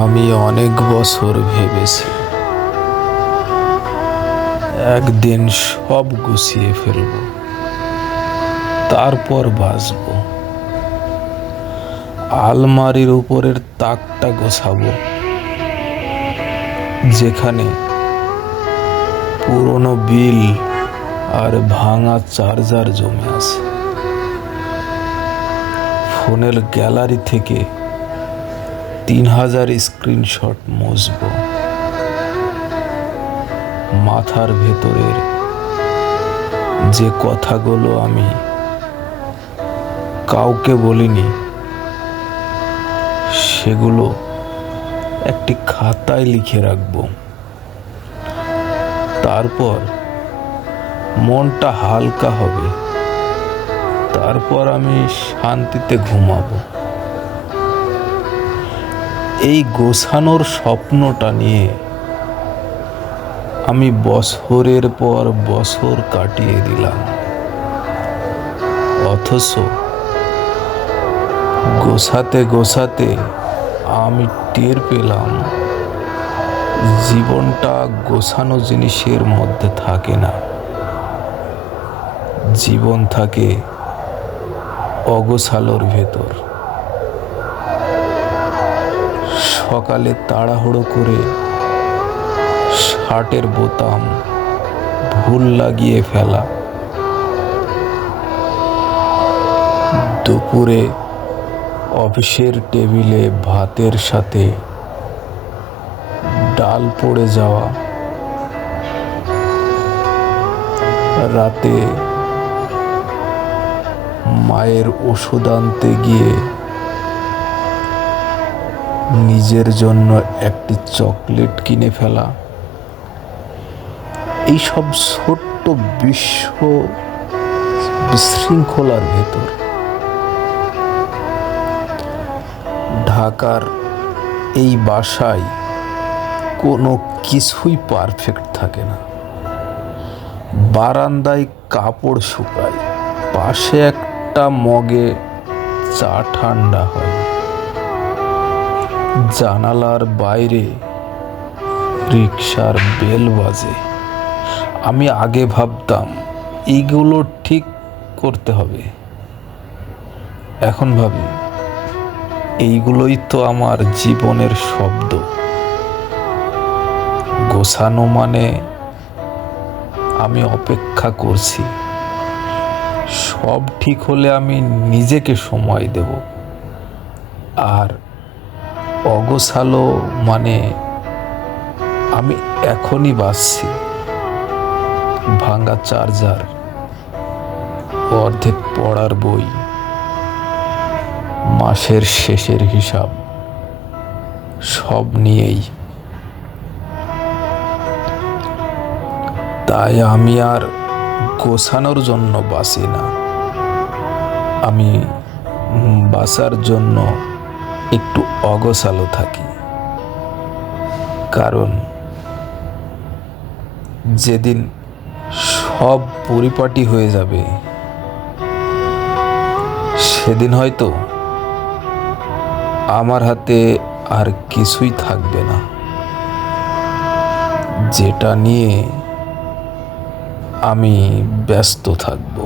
আমি অনেক বছর ভেবেছি একদিন সব গুছিয়ে ফেলব, তারপর বাঁচব। আলমারির উপরের তাকটা গোছাবো, যেখানে পুরনো বিল আর ভাঙা চার্জার জমে আছে। ফোনের গ্যালারি থেকে 3000 স্ক্রিনশট মুছব। মাথার ভেতরের যে কথাগুলো আমি কাউকে বলিনি, সেগুলো একটি খাতায় লিখে রাখব। তারপর মনটা হালকা হবে, তারপর আমি শান্তিতে ঘুমাবো। এই গোছানোর স্বপ্নটা নিয়ে আমি বছরের পর বছর কাটিয়ে দিলাম, অথচ গোছাতে গোছাতে আমি টের পেলাম জীবনটা গোছানো জিনিসের মধ্যে থাকে না। জীবন থাকে অগোছালোর ভেতর। সকালে তাড়াহুড়ো করে শার্টের বোতাম ভুল লাগিয়ে ফেলা, দুপুরে অফিসের টেবিলে ভাতের সাথে ডাল পড়ে যাওয়া, রাতে মায়ের ওষুধ আনতে গিয়ে নিজের জন্য একটি চকলেট কিনে ফেলা। এইসব ছোট্ট বিশ্ব বিশৃঙ্খলার ভেতর ঢাকার এই বাসায় কোনো কিছুই পারফেক্ট থাকে না। বারান্দায় কাপড় শুকায়, পাশে একটা মগে চা ঠান্ডা হয়, জানালার বাইরে রিকশার বেল বাজে। আমি আগে ভাবতাম এইগুলো ঠিক করতে হবে, এখন ভাবি এইগুলোই তো আমার জীবনের শব্দ। গোছানো মানে আমি অপেক্ষা করছি, সব ঠিক হলে আমি নিজেকে সময় দেব। আর অগোছালো মানে আমি এখনই বাঁচছি। ভাঙা চার্জার, অর্ধেক পড়ার বই, মাসের শেষের হিসাব, সব নিয়েই। তাই আমি আর গোছানোর জন্য বাঁচি না, আমি বাঁচার জন্য একটু অগোছালো থাকি। কারণ যেদিন সব পরিপাটি হয়ে যাবে, সেদিন হয়তো আমার হাতে আর কিছুই থাকবে না যেটা নিয়ে আমি ব্যস্ত থাকবো।